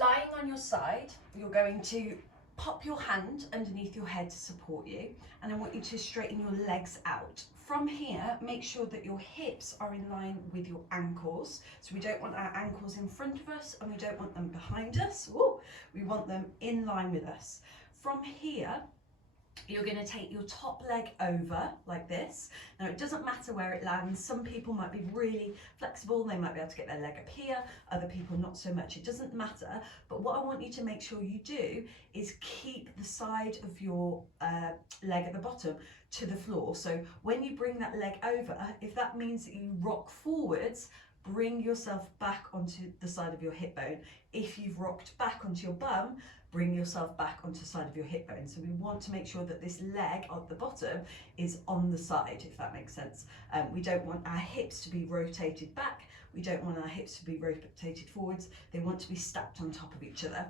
Lying on your side, you're going to pop your hand underneath your head to support you, and I want you to straighten your legs out. From here, make sure that your hips are in line with your ankles. So we don't want our ankles in front of us and we don't want them behind us. Ooh, we want them in line with us. From here, you're going to take your top leg over like this. Now it doesn't matter where it lands. Some people might be really flexible, they might be able to get their leg up here, other people not so much. It doesn't matter, but what I want you to make sure you do is keep the side of your leg at the bottom to the floor. So when you bring that leg over, if that means that you rock forwards, bring yourself back onto the side of your hip bone. If you've rocked back onto your bum, bring yourself back onto the side of your hip bone. So we want to make sure that this leg at the bottom is on the side, if that makes sense. We don't want our hips to be rotated back. We don't want our hips to be rotated forwards. They want to be stacked on top of each other.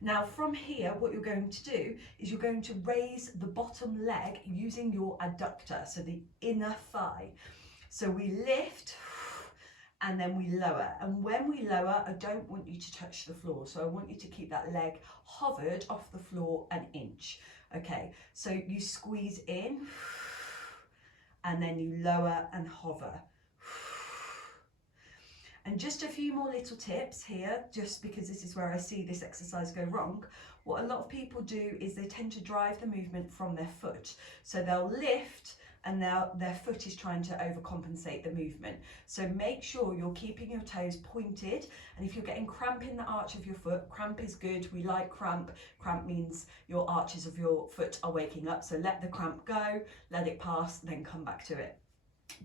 Now from here, what you're going to do is you're going to raise the bottom leg using your adductor, so the inner thigh. So we lift, and then we lower, and when we lower, I don't want you to touch the floor, so I want you to keep that leg hovered off the floor an inch. Okay, so you squeeze in and then you lower and hover. And just a few more little tips here, just because this is where I see this exercise go wrong. What a lot of people do is they tend to drive the movement from their foot, so they'll lift and now their foot is trying to overcompensate the movement. So make sure you're keeping your toes pointed, and if you're getting cramp in the arch of your foot, cramp is good, we like cramp. Cramp means your arches of your foot are waking up, so let the cramp go, let it pass, then come back to it.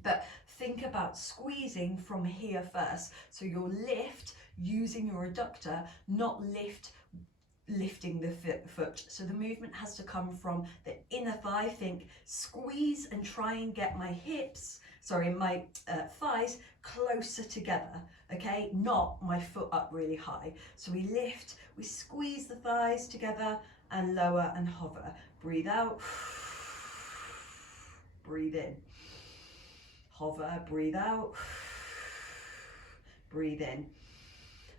But think about squeezing from here first. So you'll lift using your adductor, not lifting the foot. So the movement has to come from the inner thigh. Think squeeze and try and get my thighs closer together, okay? Not my foot up really high. So we lift, we squeeze the thighs together and lower and hover. Breathe out, breathe in. Hover, breathe out, breathe in.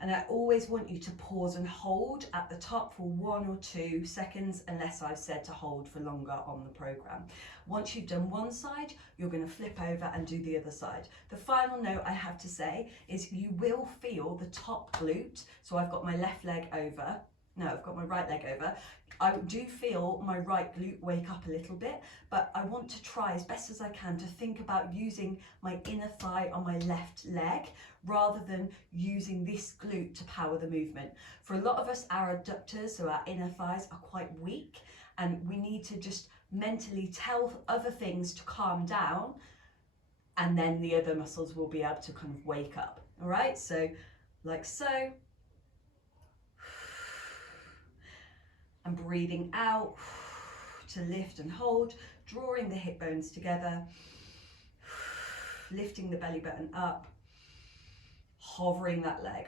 And I always want you to pause and hold at the top for 1 or 2 seconds, unless I've said to hold for longer on the program. Once you've done one side, you're going to flip over and do the other side. The final note I have to say is you will feel the top glute. So I've got my left leg over. No, I've got my right leg over. I do feel my right glute wake up a little bit, but I want to try as best as I can to think about using my inner thigh on my left leg rather than using this glute to power the movement. For a lot of us, our adductors, so our inner thighs, are quite weak, and we need to just mentally tell other things to calm down, and then the other muscles will be able to kind of wake up. All right, so like so. And breathing out to lift and hold, drawing the hip bones together, lifting the belly button up, hovering that leg.